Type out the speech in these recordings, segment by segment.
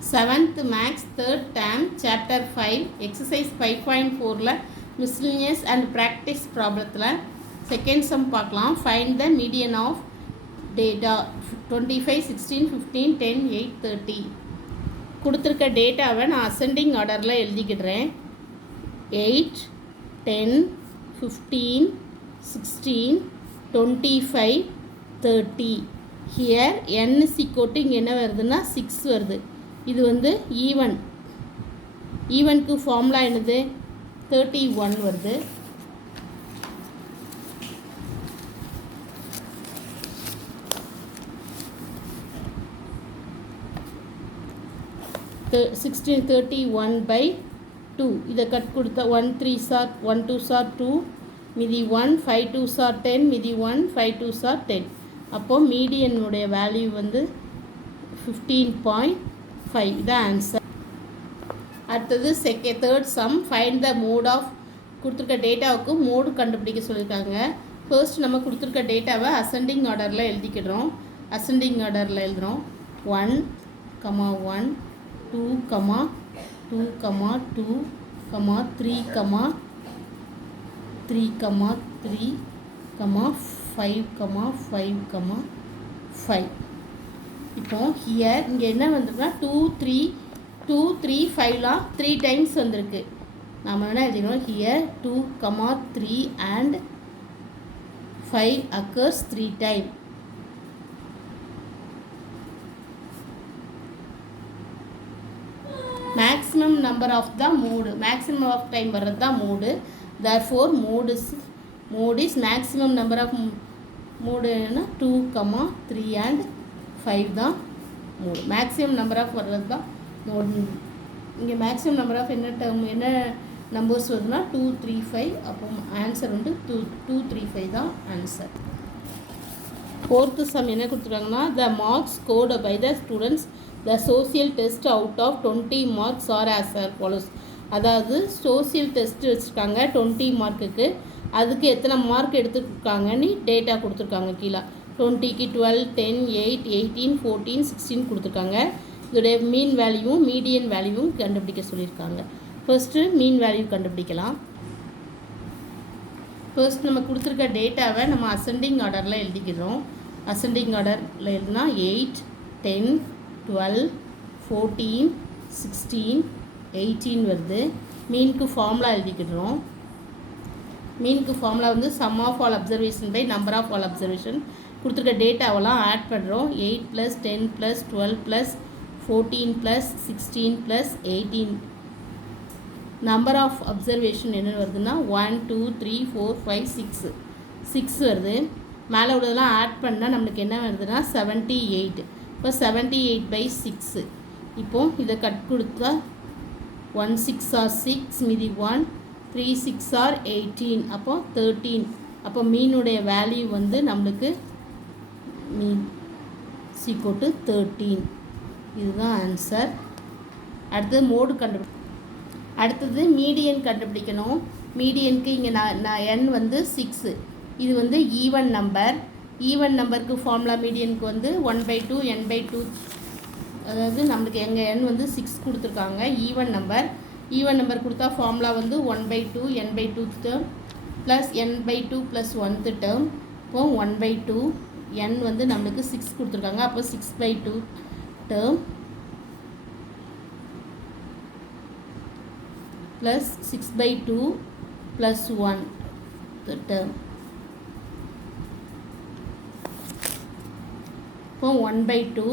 7th Max 3rd term Chapter 5 Exercise 5.4ல Miscellaneous and Practice ப்ராப்ளத்தில் second sum பார்க்கலாம். Find the median of data 25, 16, 15, 10, 8, 30. கொடுத்துருக்க டேட்டாவை நான் ascending ஆர்டரில் எழுதிக்கிடுறேன். 8, 10, 15, 16, 25, 30. Here n is equal to இங்கே என்ன வருதுன்னா 6 வருது. இது வந்து ஈவனுக்கு ஃபார்முலா என்னது 31 வருது. சிக்ஸ்டீன் 31/2 இதை கட் கொடுத்தா 1 3s are 1 2s are 2 மீதி 1 5 2s are 10 மீதி 1 5 2s are 10. அப்போது மீடியனுடைய வேல்யூ வந்து 15.5 இதான் ஆன்சர். அடுத்தது third sum find the mode of கொடுத்துருக்க டேட்டாவுக்கு மோடு கண்டுபிடிக்க சொல்லியிருக்காங்க. ஃபர்ஸ்ட் நம்ம கொடுத்துருக்க டேட்டாவை அசெண்டிங் ஆர்டரில் எழுதிக்கிடுறோம். அசெண்டிங் ஆர்டரில் எழுதுகிறோம். 1, 1, 2, 2, 2, 3, 3, 5, 5. இப்போ ஹியர் இங்கே என்ன வந்துருக்குன்னா 2 3 5லாம் 3 டைம்ஸ் வந்திருக்கு. நாம் என்ன எழுதிக்கணும், here 2, 3 and 5 occurs 3 times. maximum number of the mode, maximum of time வர்றது தான் mode. therefore mode is maximum number of mode என்ன 2, 3 and 5 தான் மோடு. மேக்ஸிமம் நம்பர் ஆஃப் வர்றது தான் மோடு. இங்கே மேக்ஸிமம் நம்பர் ஆஃப் என்ன டேர்ம் என்ன நம்பர்ஸ் வருதுன்னா 2 3 5. அப்போ ஆன்சர் வந்து 2 3 5 தான் ஆன்சர். ஃபோர்த்து சம் என்ன கொடுத்துருக்காங்கன்னா the marks scored by the students the social test out of 20 marks are as are follows. அதாவது சோசியல் டெஸ்ட் வச்சுருக்காங்க 20 மார்க்குக்கு. அதுக்கு எத்தனை மார்க் எடுத்துருக்காங்கன்னு டேட்டா கொடுத்துருக்காங்க. கீழே 20க்கு 12, 10, 8, 18, 14, 16 கொடுத்துருக்காங்க. இதோடைய மீன் வேல்யூவும் மீடியன் வேல்யூவும் கண்டுபிடிக்க சொல்லியிருக்காங்க. ஃபர்ஸ்ட்டு மீன் வேல்யூ கண்டுபிடிக்கலாம். ஃபர்ஸ்ட் நம்ம கொடுத்துருக்க டேட்டாவை நம்ம அசெண்டிங் ஆர்டரில் எழுதிக்கிறோம். அசெண்டிங் ஆர்டரில் எழுதுனா 8, 10, 12, 14, 16, 18 வருது. மீனுக்கு ஃபார்முலா எழுதிக்கிறோம். மீனுக்கு ஃபார்முலா வந்து sum of all observation by number of all observation. கொடுத்துருக்க டேட்டாவெல்லாம் ஆட் பண்ணுறோம். 8 + 10 + 12 + 14 + 16 + 18. நம்பர் ஆஃப் அப்சர்வேஷன் என்ன வருதுன்னா 1 2 3 4 5 6 வருது. மேலே உள்ளதெல்லாம் ஆட் பண்ணால் நம்மளுக்கு என்ன வருதுன்னா 78. இப்போ 78/6. இப்போது இதை கட் கொடுத்தா 1 6 are 6 மீதி 1 3 6 are 18. அப்போது 13. அப்போ மீனுடைய வேல்யூ வந்து நம்மளுக்கு மீன் = 13. இதுதான் ஆன்சர். அடுத்தது மோடு அடுத்தது மீடியன் கண்டுபிடிக்கணும். மீடியனுக்கு இங்கே n வந்து 6. இது வந்து ஈவன் நம்பர். ஈவன் நம்பருக்கு ஃபார்முலா மீடியனுக்கு வந்து 1/2 n/2. அதாவது நம்மளுக்கு எங்கள் n வந்து 6 கொடுத்துருக்காங்க. ஈவன் நம்பர் கொடுத்தா ஃபார்முலா வந்து 1/2 n/2 term plus n/2 + 1th term. இப்போ 1/2 n வந்து நம்மளுக்கு 6 கொடுத்துருக்காங்க. அப்போ 6/2 டேர்ம் ப்ளஸ் 6/2 + 1th டேர்ம். இப்போ 1/2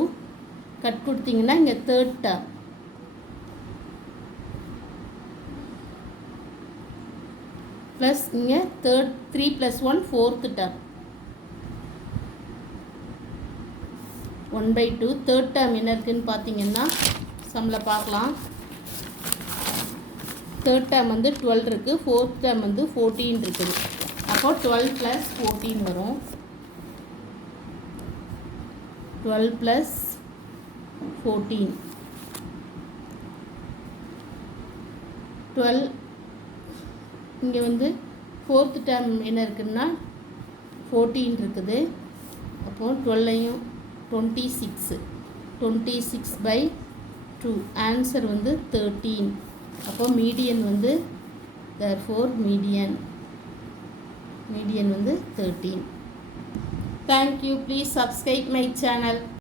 கட் கொடுத்தீங்கன்னா இங்கே 3rd டேர்ம் ப்ளஸ் இங்கே 3 + 1 4th டேர்ம். 1/2 3rd டேர்ம் என்ன இருக்குதுன்னு பார்த்தீங்கன்னா சம்மில் பார்க்கலாம். 3rd டேர்ம் வந்து 12 இருக்குது. 4th டேர்ம் வந்து 14 இருக்குது. அப்போ 12 + 14 வரும். 12 + 14 12. இங்கே வந்து 4th டேர்ம் என்ன இருக்குதுன்னா 14 இருக்குது. அப்போது 12ஐயும் 26 26/14 2. ஆன்சர் வந்து 13. அப்போ மீடியன் வந்து therefore மீடியன் வந்து 13. Thank you. Please subscribe my channel.